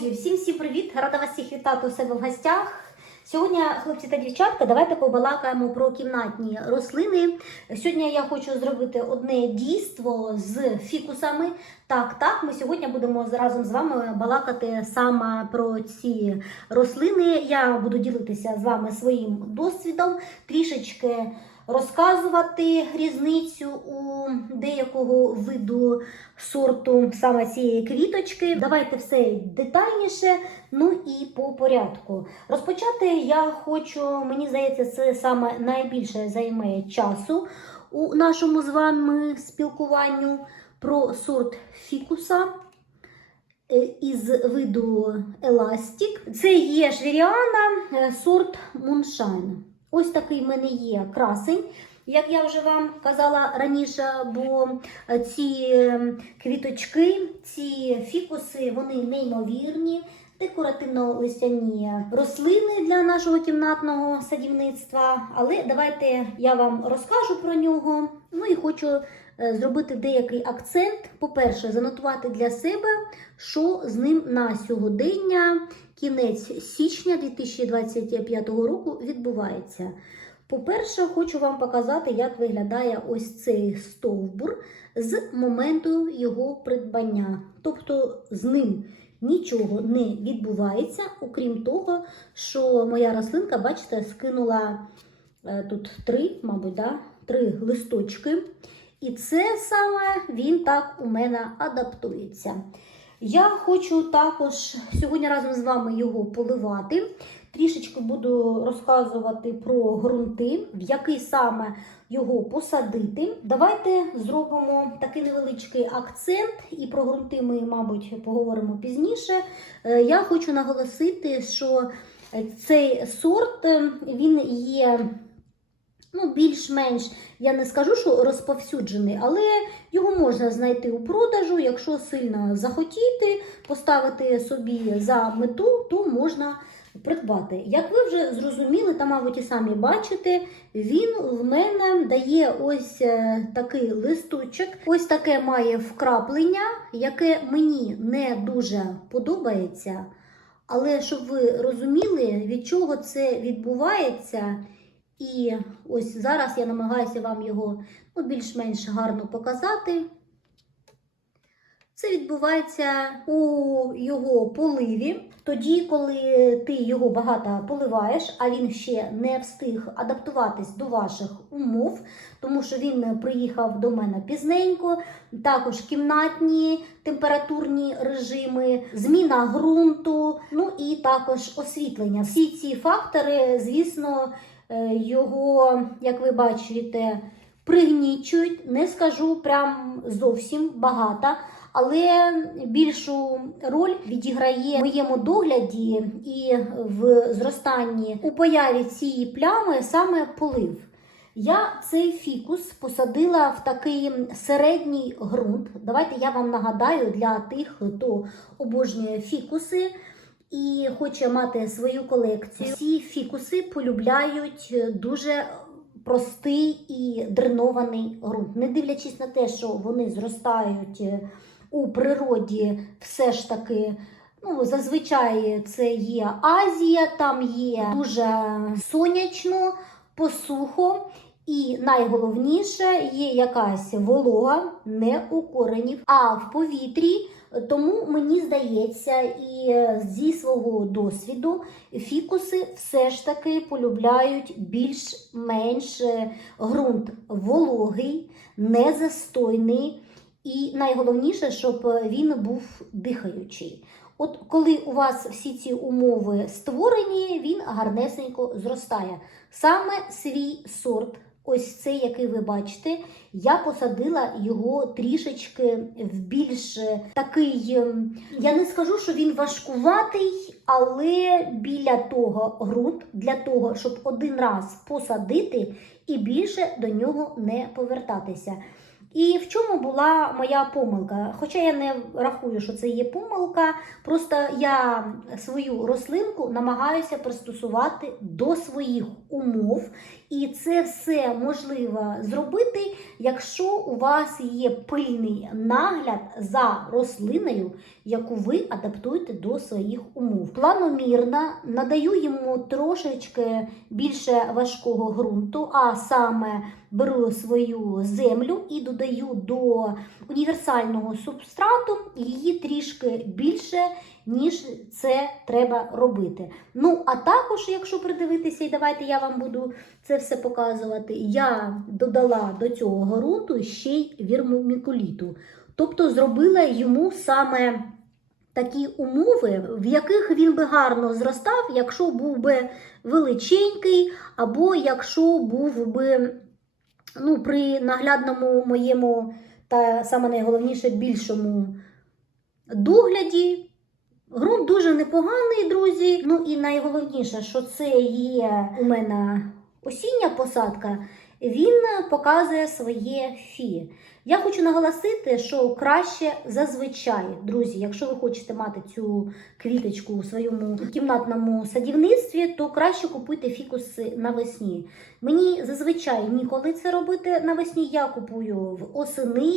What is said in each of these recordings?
Друзі, всім всім привіт! Рада вас всіх вітати у себе в гостях. Сьогодні, хлопці та дівчатка, давайте побалакаємо про кімнатні рослини. Сьогодні я хочу зробити одне дійство з фікусами. Так, так, ми сьогодні будемо разом з вами балакати саме про ці рослини. Я буду ділитися з вами своїм досвідом, трішечки розказувати різницю у деякого виду сорту саме цієї квіточки. Давайте все детальніше, ну і по порядку. Розпочати я хочу, мені здається, це саме найбільше займе часу у нашому з вами спілкуванню про сорт фікуса. е, Із виду Еластік. Це є швіріана, е, сорт Муншайн. Ось такий в мене є красень, як я вже вам казала раніше, бо е, ці е, квіточки, ці фікуси, вони неймовірні, декоративно-листяні рослини для нашого кімнатного садівництва. Але давайте я вам розкажу про нього. Ну і хочу зробити деякий акцент. По-перше, занотувати для себе, що з ним на сьогодення, кінець січня 2025 року відбувається. По-перше, хочу вам показати, як виглядає ось цей стовбур з моменту його придбання. Тобто з ним нічого не відбувається, окрім того, що моя рослинка, бачите, скинула е, тут три, мабуть, да? три листочки. І це саме він так у мене адаптується. Я хочу також сьогодні разом з вами його поливати. Трішечки буду розказувати про ґрунти, в який саме його посадити. Давайте зробимо такий невеличкий акцент, і про ґрунти ми, мабуть, поговоримо пізніше. Е, Я хочу наголосити, що цей сорт е, він є. Ну, більш-менш, я не скажу, що розповсюджений, але його можна знайти у продажу. Якщо сильно захотіти поставити собі за мету, то можна придбати. Як ви вже зрозуміли, та, мабуть, і самі бачите, він в мене дає ось е, такий листочок, ось таке має вкраплення, яке мені не дуже подобається. Але щоб ви розуміли, від чого це відбувається. І ось зараз я намагаюся вам його ну, більш-менш гарно показати. Це відбувається у його поливі. Тоді, коли ти його багато поливаєш, а він ще не встиг адаптуватись до ваших умов, тому що він приїхав до мене пізненько, також кімнатні температурні режими, зміна ґрунту, ну і також освітлення. Всі ці фактори, звісно, його, як ви бачите, пригнічують. Не скажу прям зовсім багато. Але більшу роль відіграє в моєму догляді і в зростанні у появі цієї плями саме полив. Я цей фікус посадила в такий середній ґрунт. Давайте я вам нагадаю для тих, хто обожнює фікуси і хоче мати свою колекцію. Ці фікуси полюбляють дуже простий і дренований ґрунт. Не дивлячись на те, що вони зростають у природі, все ж таки. Ну, зазвичай це є Азія, там є дуже сонячно, посухо, і найголовніше є якась волога не у коренів, а в повітрі. Тому мені здається, і зі свого досвіду фікуси все ж таки полюбляють більш-менш ґрунт вологий, незастойний. І найголовніше, щоб він був дихаючий. От коли у вас всі ці умови створені, він гарнесенько зростає. Саме свій сорт, ось цей, який ви бачите, я посадила його трішечки в більш такий, ем, я не скажу, що він важкуватий, але біля того ґрунт, для того, щоб один раз посадити і більше до нього не повертатися. І в чому була моя помилка? Хоча я не рахую, що це є помилка, просто я свою рослинку намагаюся пристосувати до своїх умов І це все можливо зробити, якщо у вас є пильний нагляд за рослиною, яку ви адаптуєте до своїх умов. Планомірно надаю йому трошечки більше важкого ґрунту, а саме беру свою землю і додаю до універсального субстрату її трішки більше, ніж це треба робити. Ну, а також, якщо придивитися, і давайте я вам буду це все показувати, я додала до цього ґрунту ще й вірмомікуліту. Тобто зробила йому саме такі умови, в яких він би гарно зростав, якщо був би величенький, або якщо був би ну, при наглядному моєму та саме найголовніше більшому догляді. Грунт дуже непоганий, друзі. Ну і найголовніше, що це є у мене осіння посадка, він показує своє фі. Я хочу наголосити, що краще зазвичай, друзі, якщо ви хочете мати цю квіточку у своєму кімнатному садівництві, то краще купуйте фікуси навесні. Мені зазвичай ніколи це робити навесні. Я купую в осени,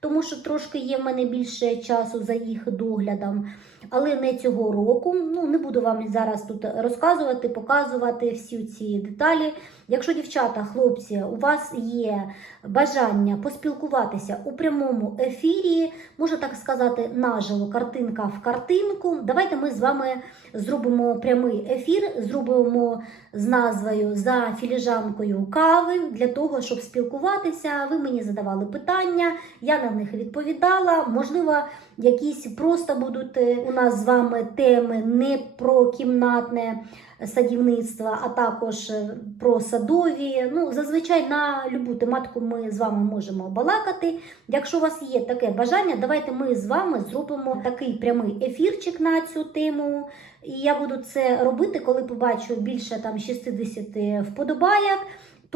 тому що трошки є в мене більше часу за їх доглядом. Але не цього року. Ну не буду вам зараз тут розказувати, показувати всі ці деталі. Якщо дівчата, хлопці, у вас є бажання поспілкуватися у прямому ефірі, можна так сказати, наживо картинка в картинку. Давайте ми з вами зробимо прямий ефір, зробимо з назвою за філіжанкою кави для того, щоб спілкуватися. Ви мені задавали питання, я на них відповідала. Можливо, якісь просто будуть е, у нас з вами теми не про кімнатне садівництво, а також е, про садові. Ну, зазвичай на любу тематику ми з вами можемо балакати. Якщо у вас є таке бажання, давайте ми з вами зробимо такий прямий ефірчик на цю тему. І я буду це робити, коли побачу більше там 60 вподобайок.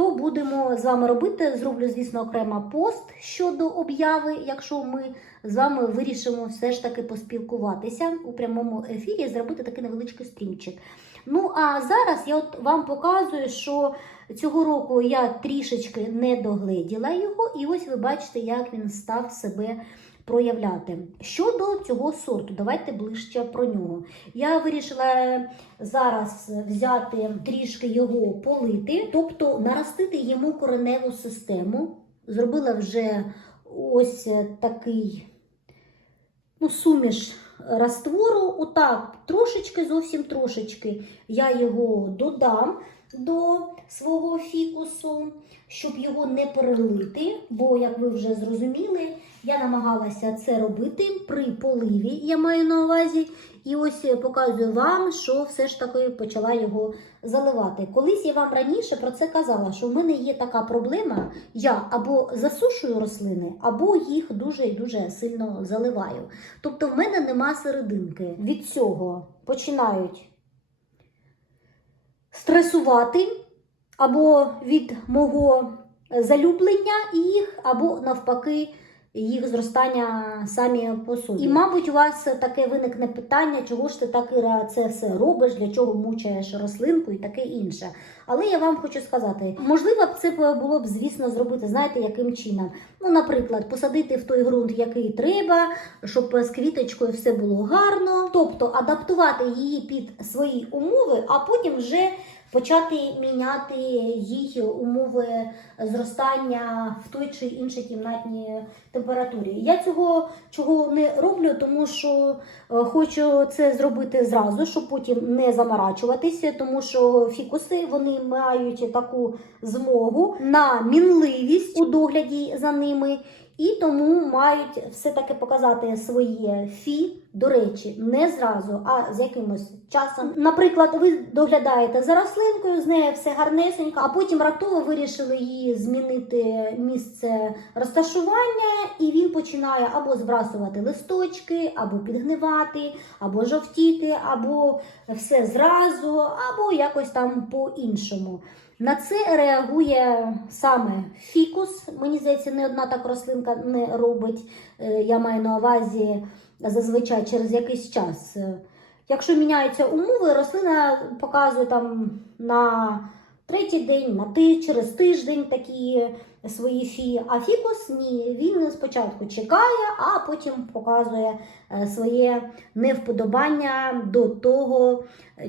То будемо з вами робити. Зроблю, звісно, окремо пост щодо обяви, якщо ми з вами вирішимо все ж таки поспілкуватися у прямому ефірі, зробити такий невеличкий стрімчик. Ну а зараз я от вам показую, що цього року я трішечки не догледіла його, і ось ви бачите, як він став себе проявляти. Щодо цього сорту, давайте ближче про нього. Я вирішила зараз взяти трішки його полити, тобто наростити йому кореневу систему. Зробила вже ось такий ну, суміш раствору. Отак, трошечки, зовсім трошечки я його додам до свого фікусу, щоб його не перелити, бо, як ви вже зрозуміли, я намагалася це робити при поливі, я маю на увазі. І ось показую вам, що все ж таки почала його заливати. Колись я вам раніше про це казала, що в мене є така проблема: я або засушую рослини, або їх дуже і дуже сильно заливаю. Тобто в мене нема серединки. Від цього починають стресувати або від мого залюблення їх, або навпаки. Їх зростання самі по собі. І, мабуть, у вас таке виникне питання, чого ж ти так Іра, це все робиш, для чого мучаєш рослинку і таке інше. Але я вам хочу сказати, можливо, б це було б, звісно, зробити, знаєте, яким чином. Ну, наприклад, посадити в той ґрунт, який треба, щоб з квіточкою все було гарно, тобто адаптувати її під свої умови, а потім вже почати міняти її умови зростання в той чи іншій кімнатній температурі. Я цього чого не роблю, тому що е, хочу це зробити зразу, щоб потім не заморачуватися, тому що фікуси вони мають таку змогу на мінливість у догляді за ними. І тому мають все-таки показати своє фі, до речі, не зразу, а з якимось часом. Наприклад, ви доглядаєте за рослинкою, з нею все гарнесенько, а потім раптово вирішили її змінити місце розташування, і він починає або збрасувати листочки, або підгнивати, або жовтіти, або все зразу, або якось там по-іншому. На це реагує саме фікус. Мені здається, не одна так рослинка не робить. Е, Я маю на увазі зазвичай через якийсь час. Е, Якщо міняються умови, рослина показує там на третій день, на ти, через тиждень такі свої фі. А фікус ні, він спочатку чекає, а потім показує е, своє невподобання до того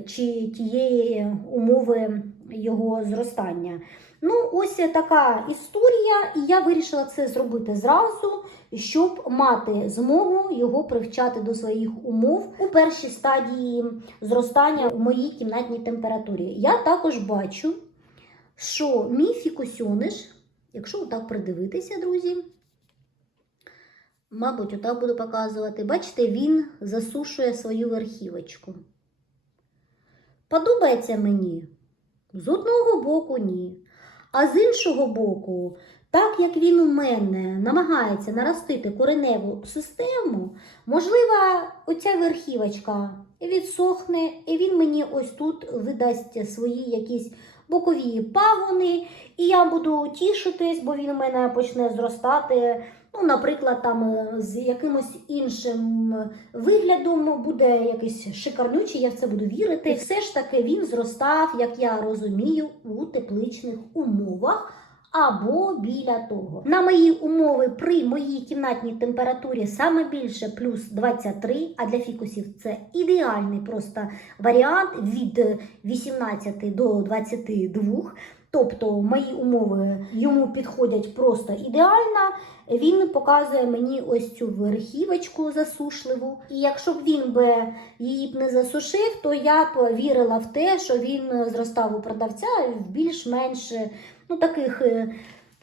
чи тієї умови його зростання. Ну, ось така історія, і я вирішила це зробити зразу, щоб мати змогу його привчати до своїх умов у першій стадії зростання в моїй кімнатній температурі. Я також бачу, що мій фікусьониш, якщо отак придивитися, друзі, мабуть, отак буду показувати. Бачите, він засушує свою верхівочку. Подобається мені? З одного боку, ні. А з іншого боку, так як він у мене намагається наростити кореневу систему, можливо, оця верхівочка відсохне, і він мені ось тут видасть свої якісь бокові пагони, і я буду тішитись, бо він у мене почне зростати. Ну, наприклад, там е, з якимось іншим виглядом буде якийсь шикарнючий, я в це буду вірити. Все ж таки він зростав, як я розумію, у тепличних умовах. Або біля того. На мої умови при моїй кімнатній температурі саме більше плюс 23, а для фікусів це ідеальний просто варіант від 18 до 22. Тобто мої умови йому підходять просто ідеально. Він показує мені ось цю верхівочку засушливу. І якщо б він би її б не засушив, то я б вірила в те, що він зростав у продавця в більш-менш ну, таких е,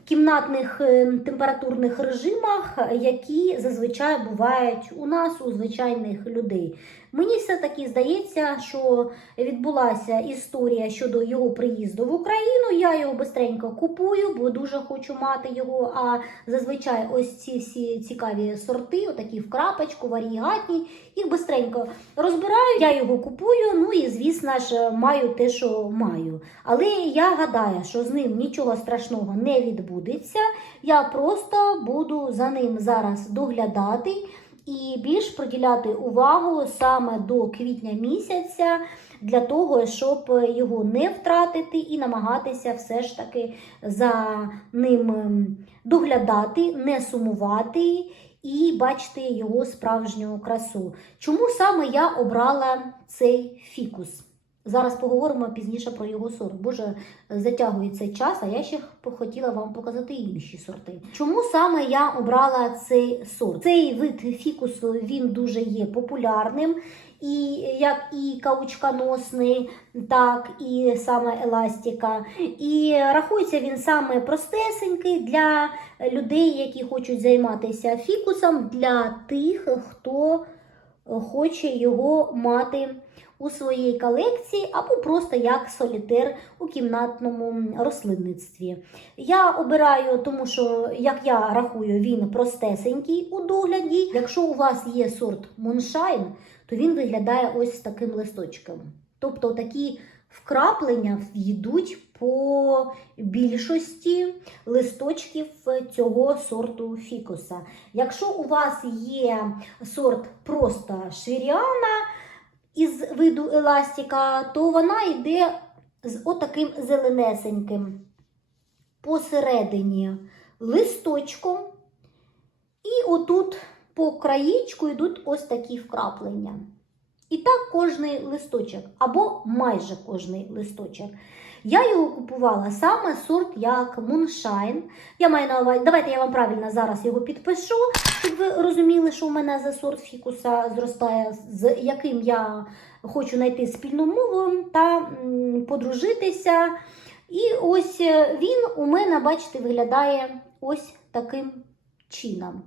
кімнатних е, температурних режимах, які зазвичай бувають у нас, у звичайних людей. Мені все-таки здається, що відбулася історія щодо його приїзду в Україну. Я його бистренько купую, бо дуже хочу мати його. А зазвичай ось ці всі цікаві сорти, отакі в крапочку, варігатні, їх бистренько розбираю, я його купую. Ну і звісно ж маю те, що маю. Але я гадаю, що з ним нічого страшного не відбудеться. Я просто буду за ним зараз доглядати і більш приділяти увагу саме до квітня місяця для того, щоб його не втратити і намагатися все ж таки за ним ем, доглядати, не сумувати. І бачити його справжню красу. Чому саме я обрала цей фікус? Зараз поговоримо пізніше про його сорт. Боже, затягує цей час, а я ще хотіла вам показати інші сорти. Чому саме я обрала цей сорт? Цей вид фікусу він дуже є популярним, і як і каучконосний, так і саме еластика. І рахується він саме простесенький для людей, які хочуть займатися фікусом, для тих, хто хоче його мати у своїй колекції або просто як солітер у кімнатному рослинництві. Я обираю, тому що, як я рахую, він простесенький у догляді. Якщо у вас є сорт Moonshine, то він виглядає ось таким листочком. Тобто такі вкраплення йдуть по більшості листочків цього сорту фікуса. Якщо у вас є сорт просто швіріана із виду еластика, то вона йде з отаким зеленесеньким посередині листочком. І отут по краєчку йдуть ось такі вкраплення. І так кожний листочок, або майже кожний листочок. Я його купувала саме сорт як Moonshine. Я маю на увазі, давайте я вам правильно зараз його підпишу, щоб ви розуміли, що у мене за сорт фікуса зростає, з яким я хочу знайти спільну мову та подружитися. І ось е, він у мене, бачите, виглядає ось таким чином.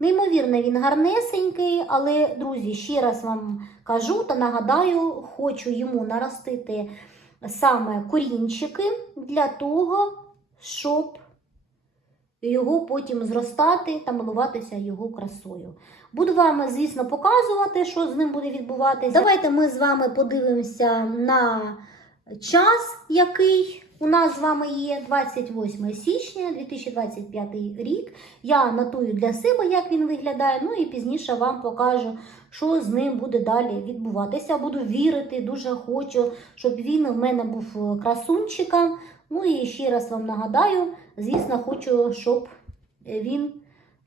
Неймовірно, він гарнесенький, але, друзі, ще раз вам кажу та нагадаю, хочу йому наростити саме корінчики для того, щоб його потім зростати та милуватися його красою. Буду вам, звісно, показувати, що з ним буде відбуватися. Давайте ми з вами подивимося на час, який У нас з вами є 28 січня 2025 рік. Я нотую для себе, як він виглядає. Ну і пізніше вам покажу, що з ним буде далі відбуватися. Буду вірити, дуже хочу, щоб він в мене був красунчиком. Ну і ще раз вам нагадаю, звісно, хочу, щоб він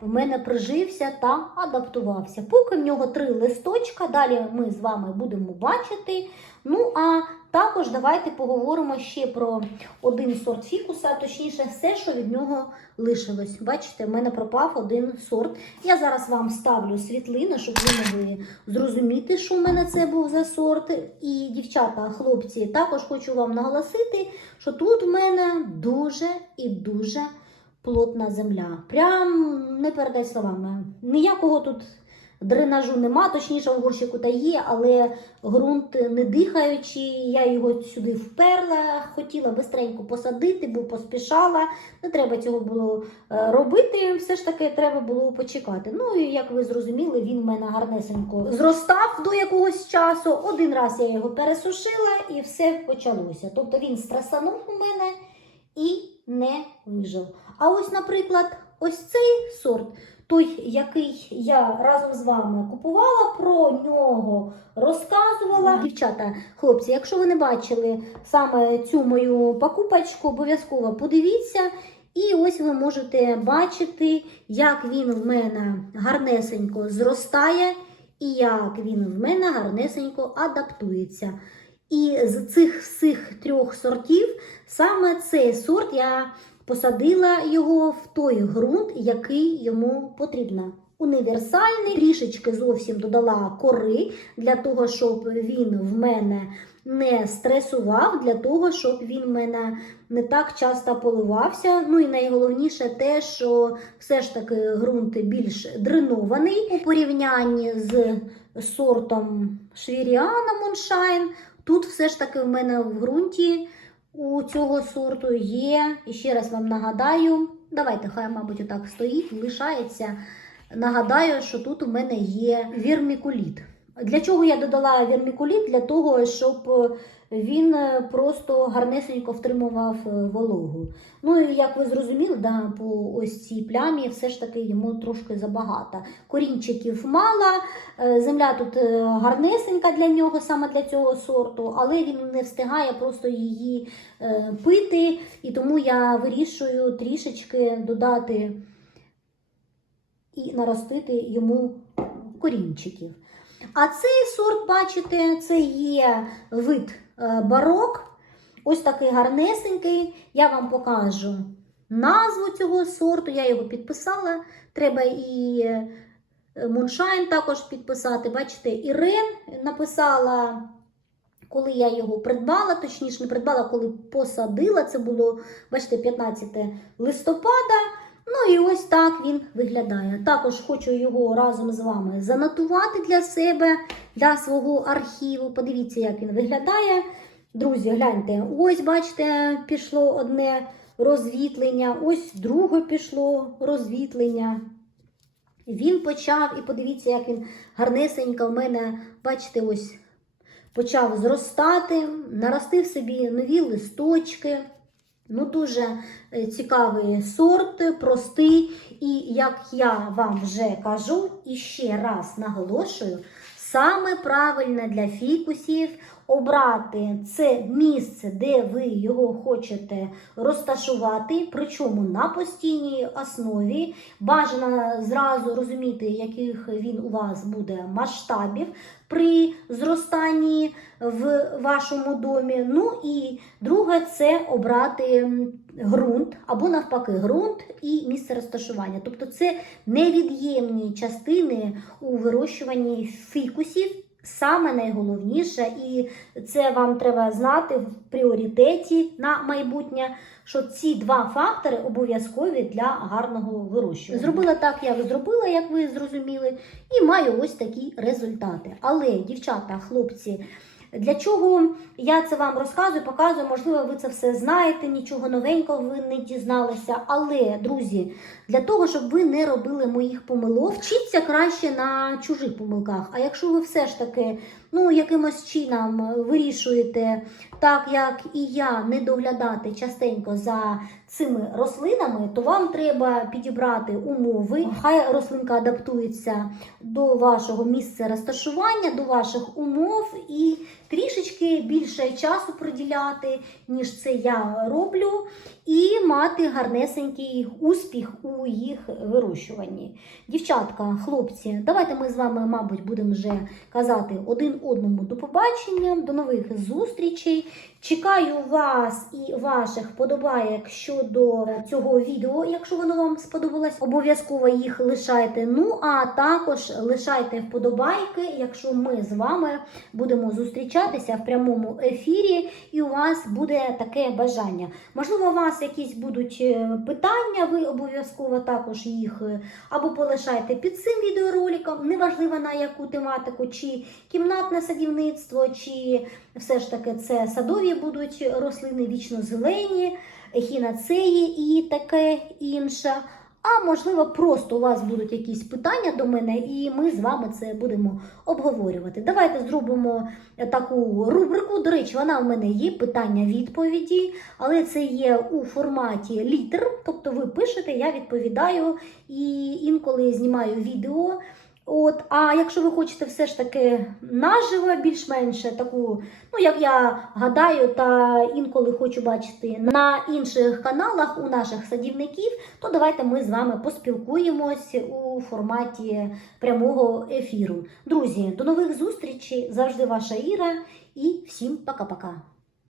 в мене прижився та адаптувався. Поки в нього три листочка, далі ми з вами будемо бачити. Ну, а також давайте поговоримо ще про один сорт фікуса, точніше, все, що від нього лишилось. Бачите, в мене пропав один сорт. Я зараз вам ставлю світлини, щоб ви могли зрозуміти, що в мене це був за сорт. І, дівчата, хлопці, також хочу вам наголосити, що тут в мене дуже і дуже плотна земля. Прям не передай словами. Ніякого тут дренажу нема, точніше в горщику та є, але ґрунт не дихаючий. Я його сюди вперла, хотіла бистренько посадити, бо поспішала. Не треба цього було е, робити. Все ж таки треба було почекати. Ну і як ви зрозуміли, він в мене гарнесенько зростав до якогось часу. Один раз я його пересушила і все почалося. Тобто він стресанув у мене і не вижив. А ось, наприклад, ось цей сорт, той, який я разом з вами купувала, про нього розказувала. Дівчата, хлопці, якщо ви не бачили саме цю мою покупочку, обов'язково подивіться. І ось ви можете бачити, як він в мене гарнесенько зростає, і як він в мене гарнесенько адаптується. І з цих всіх трьох сортів саме цей сорт я посадила його в той ґрунт, який йому потрібно. Універсальний, трішечки зовсім додала кори для того, щоб він в мене не стресував, для того, щоб він в мене не так часто поливався. Ну і найголовніше те, що все ж таки ґрунт більш дренований у порівнянні з сортом Швіріана Моншайн. Тут все ж таки в мене в ґрунті у цього сорту є. І ще раз вам нагадаю, давайте, хай, мабуть, отак стоїть, лишається. Нагадаю, що тут у мене є вірмікуліт. Для чого я додала вірмікуліт? Для того, щоб він просто гарнесенько втримував вологу. Ну і як ви зрозуміли, да, по ось цій плямі все ж таки йому трошки забагато. Корінчиків мало, е, земля тут е, гарнесенька для нього, саме для цього сорту, але він не встигає просто її е, пити, і тому я вирішую трішечки додати і наростити йому корінчиків. А цей сорт, бачите, це є вид е, барок. Ось такий гарнесенький. Я вам покажу назву цього сорту. Я його підписала. Треба і е, Муншайн також підписати. Бачите, Ірен написала. Коли я його придбала, точніше, не придбала, коли посадила, це було, бачите, 15 листопада. Ну і ось так він виглядає. Також хочу його разом з вами занотувати для себе, для свого архіву. Подивіться, як він виглядає. Друзі, гляньте, ось, бачите, пішло одне розвітлення, ось друге пішло розвітлення. Він почав, і подивіться, як він гарнесенько в мене, бачите, ось почав зростати, наростив собі нові листочки. Ну, дуже е, цікавий сорт, простий. І як я вам вже кажу, і ще раз наголошую, саме правильне для фікусів обрати це місце, де ви його хочете розташувати, причому на постійній основі. Бажано зразу розуміти, яких він у вас буде масштабів при зростанні в вашому домі. Ну і друге це обрати ґрунт або навпаки ґрунт і місце розташування. Тобто це невід'ємні частини у вирощуванні фікусів. Саме найголовніше, і це вам треба знати в пріоритеті на майбутнє, що ці два фактори обов'язкові для гарного вирощування. Зробила так, як зробила, як ви зрозуміли, і маю ось такі результати. Але, дівчата, хлопці, для чого я це вам розказую, показую, можливо, ви це все знаєте, нічого новенького ви не дізналися. Але, друзі, для того, щоб ви не робили моїх помилок, вчіться краще на чужих помилках. А якщо ви все ж таки ну, якимось чином вирішуєте, так як і я, не доглядати частенько за цими рослинами, то вам треба підібрати умови. Хай рослинка адаптується до вашого місця розташування, до ваших умов і трішечки більше часу приділяти, ніж це я роблю, і мати гарнесенький успіх у їх вирощуванні. Дівчатка, хлопці, давайте ми з вами, мабуть, будемо вже казати один одному до побачення, до нових зустрічей. Чекаю вас і ваших вподобаєк щодо цього відео, якщо воно вам сподобалось. Обов'язково їх лишайте. Ну а також лишайте вподобайки, якщо ми з вами будемо зустрічатися в прямому ефірі, і у вас буде таке бажання. Можливо, у вас якісь будуть е, питання, ви обов'язково також їх е, або полишайте під цим відеороликом, неважливо на яку тематику, чи кімнатне садівництво, чи все ж таки це садові будуть рослини вічно зелені, ехінацеї і таке інше. А можливо, просто у вас будуть якісь питання до мене, і ми з вами це будемо обговорювати. Давайте зробимо таку рубрику. До речі, вона в мене є питання-відповіді, але це є у форматі літер. Тобто ви пишете, я відповідаю і інколи знімаю відео. От, а якщо ви хочете все ж таки наживо, більш-менш таку, ну як я гадаю, та інколи хочу бачити на інших каналах у наших садівників, то давайте ми з вами поспілкуємось у форматі прямого ефіру. Друзі, до нових зустрічей! Завжди ваша Іра і всім пока-пока.